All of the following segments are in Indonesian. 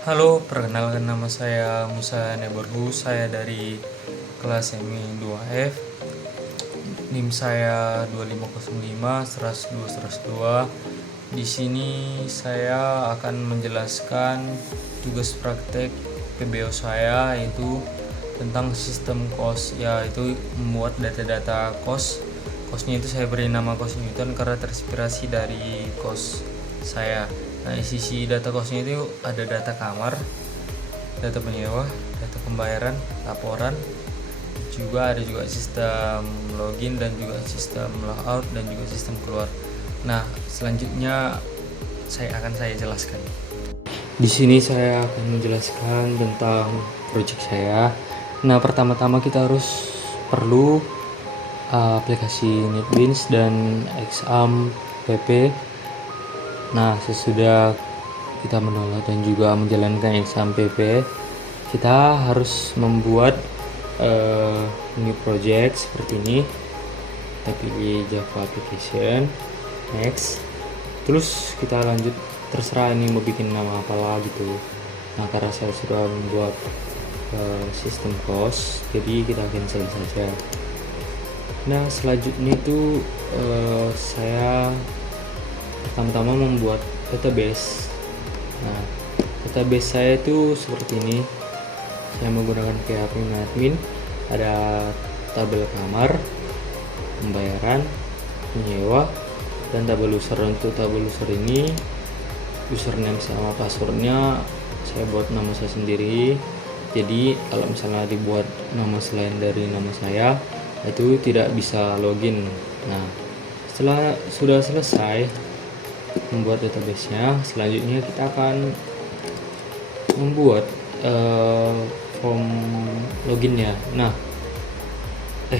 Halo, perkenalkan nama saya Musa Neborhu. Saya dari kelas MI 2F. NIM saya 2505 102. Di sini saya akan menjelaskan tugas praktek PBO saya, yaitu tentang sistem cost, yaitu membuat data-data cost. Costnya itu saya beri nama cost Newton karena terinspirasi dari cost saya. Nah, isi data costnya itu ada data kamar, data penyewa, data pembayaran, laporan, juga ada sistem login dan juga sistem logout dan juga sistem keluar. Nah, selanjutnya saya jelaskan. Di sini saya akan menjelaskan tentang project saya. Nah, pertama-tama kita harus perlu aplikasi NetBeans dan Exam PP. Nah, sesudah kita menolak dan juga menjalankan exam PP, kita harus membuat new project seperti ini. Kita pilih Java application, next, terus kita lanjut, terserah ini mau bikin nama apalah gitu. Nah, karena saya sudah membuat sistem cost, jadi kita cancel saja. Nah, selanjutnya itu saya pertama-tama membuat database. Nah, database saya itu seperti ini. Saya menggunakan PHP admin. Ada tabel kamar, pembayaran, penyewa, dan tabel user. Untuk tabel user ini, username sama passwordnya saya buat nama saya sendiri. Jadi kalau misalnya dibuat nama selain dari nama saya, itu tidak bisa login. Nah, setelah sudah selesai membuat database-nya, selanjutnya kita akan membuat form login-nya. Nah,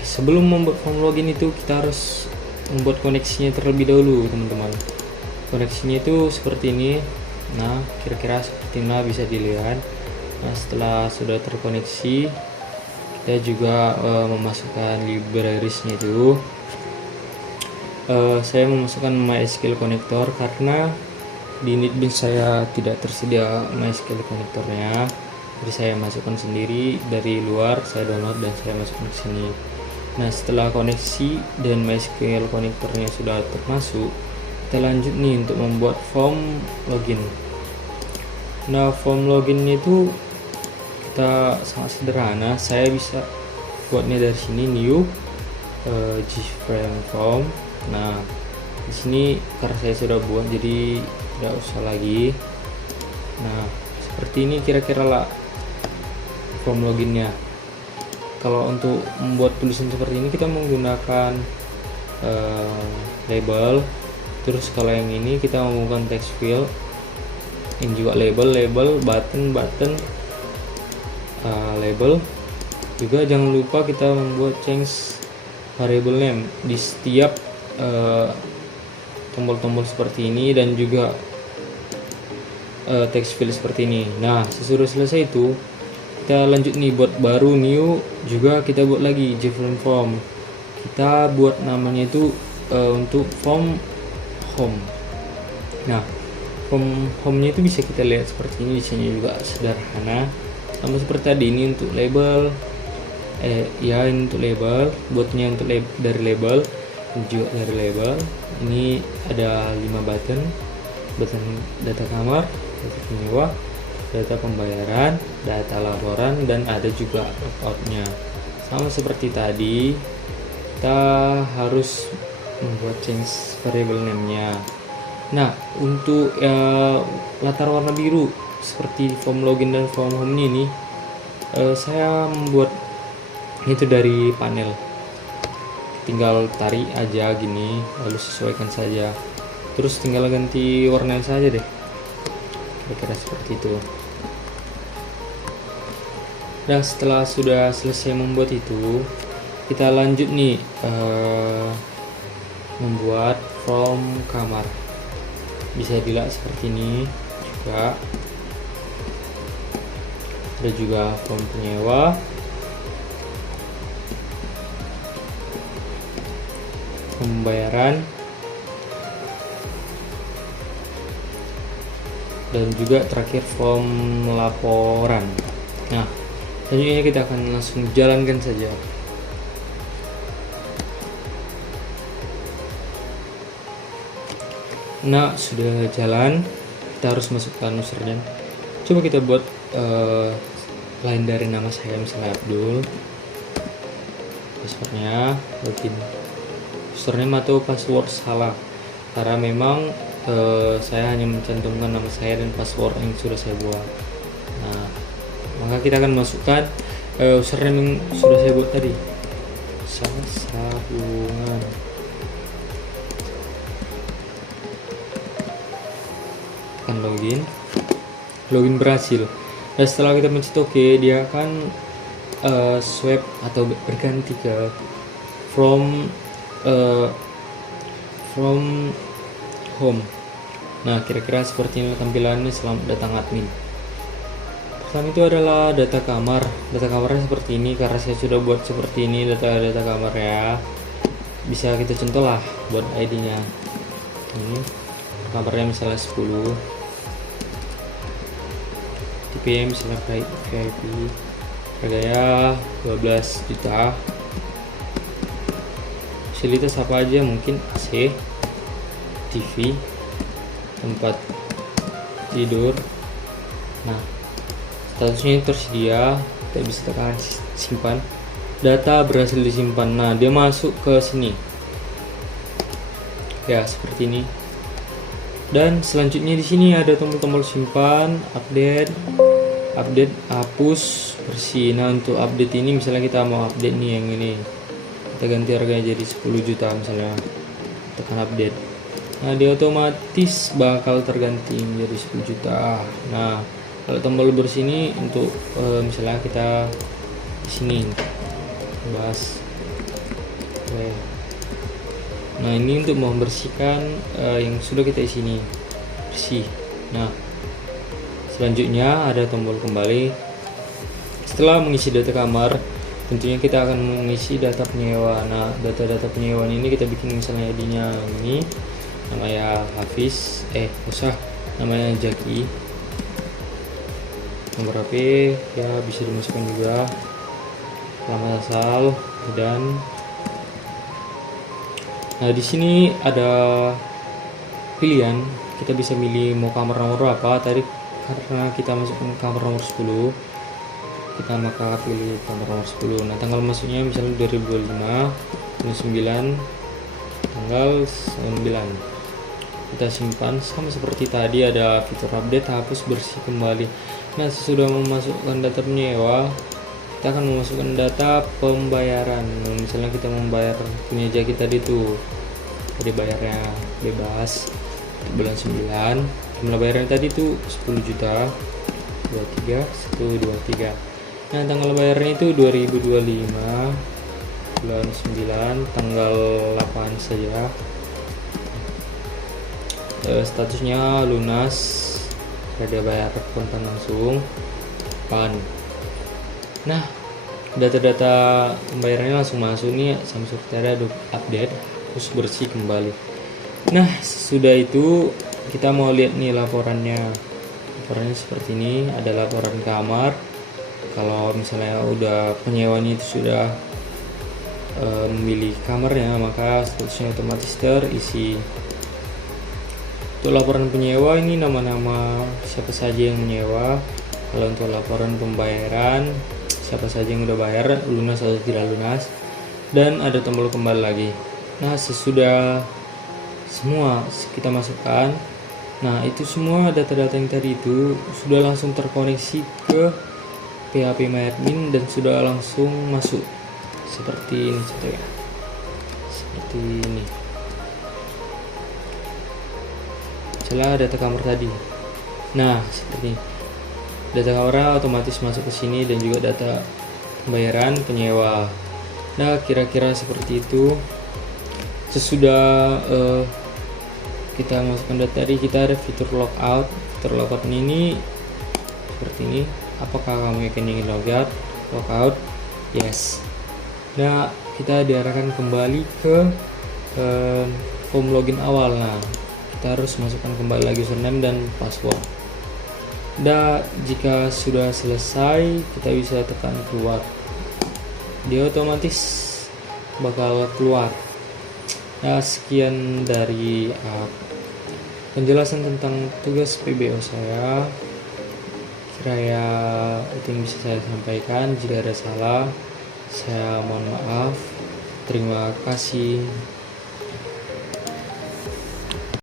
sebelum membuat form login itu kita harus membuat koneksinya terlebih dahulu, teman-teman. Koneksinya itu seperti ini. Nah, kira-kira seperti ini bisa dilihat. Nah, setelah sudah terkoneksi, kita juga memasukkan libraries-nya itu. Saya memasukkan MySQL connector karena di NetBeans saya tidak tersedia MySQL connectornya, jadi saya masukkan sendiri dari luar, saya download dan saya masukkan ke sini. Nah, setelah koneksi dan MySQL connectornya sudah termasuk, kita lanjut nih untuk membuat form login. Nah, form loginnya itu kita sangat sederhana. Saya bisa buatnya dari sini, new gframe form. Nah, di sini karena saya sudah buat, jadi tidak usah lagi. Nah, seperti ini kira-kira lah form loginnya. Kalau untuk membuat tulisan seperti ini kita menggunakan label. Terus kalau yang ini kita menggunakan text field. Ini juga label, button, label. Juga jangan lupa kita membuat change variable name di setiap tombol-tombol seperti ini, dan juga text field seperti ini. Nah, sesudah selesai itu kita lanjut nih buat baru new, juga kita buat lagi jframe form. Kita buat namanya itu untuk form home. Nah, form home-nya itu bisa kita lihat seperti ini. Di sini juga sederhana sama seperti tadi. Ini untuk label, ini untuk label, buatnya untuk dari label, juga dari label. Ini ada 5 button data kamar, data penyewa, data pembayaran, data laporan, dan ada juga logout-nya. Sama seperti tadi, kita harus membuat change variable name-nya. Nah, untuk latar warna biru seperti form login dan form home ini, saya membuat itu dari panel. Tinggal tarik aja gini, lalu sesuaikan saja. Terus tinggal ganti warna saja deh, kira-kira seperti itu. Nah, setelah sudah selesai membuat itu, kita lanjut nih membuat form kamar. Bisa dilihat seperti ini juga. Ada juga form penyewa, pembayaran, dan juga terakhir form laporan. Nah, selanjutnya kita akan langsung jalankan saja. Nah, sudah jalan, kita harus masukkan username. Coba kita buat lain dari nama saya, misalnya Abdul. Passwordnya login, username atau password salah, karena memang saya hanya mencantumkan nama saya dan password yang sudah saya buat. Nah, maka kita akan masukkan username yang sudah saya buat tadi, Sahungan. Akan login berhasil. Dan setelah kita mencet OK, dia akan swipe atau berganti ke from home. Nah, kira-kira seperti ini tampilannya. Selamat datang admin. Pertama itu adalah data kamar. Data kamarnya seperti ini, karena saya sudah buat seperti ini data kamar ya. Bisa kita contoh lah buat ID-nya. Ini kamarnya misalnya 10. Tipe misalnya VIP. Harganya 12 juta. Fasilitas apa aja, mungkin AC, TV, tempat tidur. Nah, statusnya tersedia, kita bisa tekan simpan. Data berhasil disimpan. Nah, dia masuk ke sini ya, seperti ini. Dan selanjutnya di sini ada tombol-tombol simpan, update, hapus, bersih. Nah, untuk update ini misalnya kita mau update nih yang ini, kita ganti harganya jadi 10 juta misalnya, tekan update. Nah, dia otomatis bakal terganti menjadi 10 juta. Nah, kalau tombol bersih ini untuk misalnya kita di sini bahas. Oke. Nah, ini untuk membersihkan yang sudah kita isi ini, bersih. Nah, selanjutnya ada tombol kembali. Setelah mengisi data kamar, tentunya kita akan mengisi data penyewa. Nah, data-data penyewaan ini kita bikin misalnya ID-nya ini, namanya Hafiz, namanya Jaki. Nomor HP ya bisa dimasukkan juga, alamat asal, dan nah, di sini ada pilihan, kita bisa milih mau kamar nomor apa. Tadi karena kita masukkan kamar nomor 10, kita maka pilih kamar nomor 10. Nah, tanggal masuknya misalnya 2025 9 tanggal 9. Kita simpan sama seperti tadi, ada fitur update, hapus, bersih kembali. Nah, sesudah memasukkan data penyewa, kita akan memasukkan data pembayaran. Nah, misalnya kita membayar punya Jaki tadi tuh, tadi bayarnya bebas bulan 9, jumlah bayarnya tadi tuh 10 juta 23 Nah, tanggal bayarnya itu 2025 bulan 9 tanggal 8 saja. Statusnya lunas, ada bayar kontan langsung pan. Nah, data-data pembayarannya langsung masuk nih, sama seperti ada update, terus bersih kembali. Nah, sudah itu kita mau lihat nih laporannya. Laporannya seperti ini, ada laporan kamar. Kalau misalnya udah penyewanya itu sudah memilih kamarnya, maka statusnya otomatis terisi. Untuk laporan penyewa ini nama-nama siapa saja yang menyewa. Kalau untuk laporan pembayaran, siapa saja yang udah bayar, lunas atau tidak lunas, dan ada tombol kembali lagi. Nah, sesudah semua kita masukkan, nah itu semua data-data yang tadi itu sudah langsung terkoneksi ke PHP MyAdmin dan sudah langsung masuk seperti ini contohnya, seperti ini. Misalnya data kamar tadi, nah seperti ini. Data kamar otomatis masuk ke sini dan juga data pembayaran penyewa. Nah, kira-kira seperti itu. Sesudah kita masukkan data tadi, kita ada fitur logout. Fitur logout ini seperti ini. Apakah kamu ingin logout? Yes. Nah, kita diarahkan kembali ke form login awal. Nah, kita harus masukkan kembali lagi username dan password. Dan jika sudah selesai, kita bisa tekan keluar. Dia otomatis bakal keluar. Nah, sekian dari penjelasan tentang tugas PBO saya. Kiranya itu yang bisa saya sampaikan. Jika ada salah, saya mohon maaf. Terima kasih.